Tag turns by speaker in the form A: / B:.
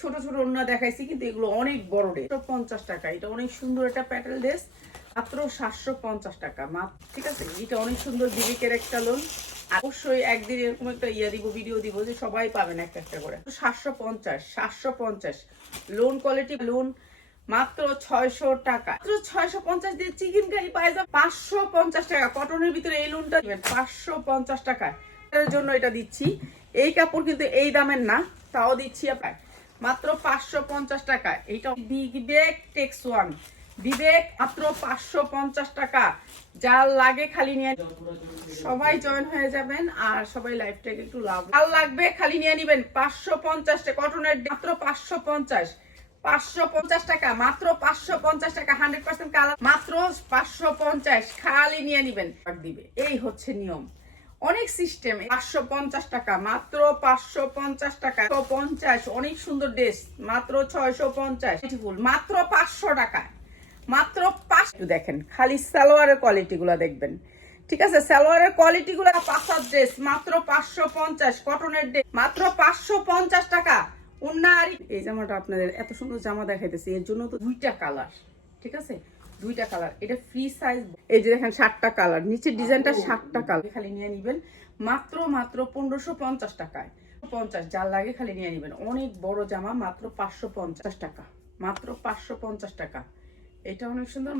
A: ছোট ছোট অন্য দেখাইছি, কিন্তু এগুলো অনেক বড় ড্রেস পঞ্চাশ টাকা, এটা অনেক সুন্দর একটা প্যাটেল ড্রেস, মাত্র সাতশো পঞ্চাশ টাকা মাত্র ঠিক আছে? এটা অনেক সুন্দর বিবেকের একটা লোন অবশ্যই একদিন এরকম একটা ইয়া দিব ভিডিও দিব যে সবাই পাবেন একটা একটা করে। সাতশো পঞ্চাশ সাতশো পঞ্চাশ। লোন কোয়ালিটি লোন মাত্র ছয়শো টাকা। মাত্র ছয়শো পঞ্চাশ দিয়ে চিকেন কারি পাই যাবে পাঁচশো পঞ্চাশ টাকা। কটনের ভিতরে এই লোনটা দিবেন, পাঁচশো পঞ্চাশ টাকা এটার জন্য এটা দিচ্ছি। এই কাপড় কিন্তু এই দামের না, তাও দিচ্ছি আপনার। মাত্র পাঁচশো পঞ্চাশ টাকা। এইটা বিবেক টেক্স ওয়ান। বিবেক মাত্র পাঁচশো পঞ্চাশ টাকা। যার লাগে খালি নিয়ে সবাই জয়েন হয়ে যাবেন আর সবাই লাইফটাকে একটু লাভ আর লাগবে খালি নিয়ে নিবেন পাঁচশো পঞ্চাশ কটনের মাত্র পাঁচশো পঞ্চাশ। পাঁচশো পঞ্চাশ টাকা, মাত্র পাঁচশো পঞ্চাশ টাকা, হান্ড্রেড পার্সেন্ট কালার মাত্র পাঁচশো পঞ্চাশ খালি নিয়ে নিবেন। দিবে এই হচ্ছে নিয়ম। অনেক সিস্টেম পাঁচশো পঞ্চাশ টাকা, মাত্র পাঁচশো পঞ্চাশ টাকা। পঞ্চাশ, অনেক সুন্দর ড্রেস মাত্র ছয়শো পঞ্চাশ। মাত্র পাঁচশো টাকা মাত্র পাঁচ একটু দেখেন, খালি সালোয়ারের কোয়ালিটি গুলা দেখবেন। ঠিক আছে, সালোয়ারের কোয়ালিটি গুলা পাঁচার ড্রেস মাত্র পাঁচশো পঞ্চাশ কটনের ড্রেস মাত্র পাঁচশো পঞ্চাশ টাকা। অন্য আর এই জামাটা আপনাদের এত সুন্দর জামা দেখাইতেছি, এর জন্য তো দুইটা কালার ঠিক আছে? দুইটা কালার এটা ফ্রি সাইজ এই যে দেখেন সাতটা কালার নিচের ডিজাইনটা সাতটা কালার খালি নিয়ে নিবেন। মাত্র মাত্র পনেরোশো পঞ্চাশ টাকায়। পঞ্চাশ যার লাগে খালি নিয়ে নিবেন। অনেক বড় জামা মাত্র পাঁচশো পঞ্চাশ টাকা। মাত্র পাঁচশো পঞ্চাশ টাকা। এটা অনেক সুন্দর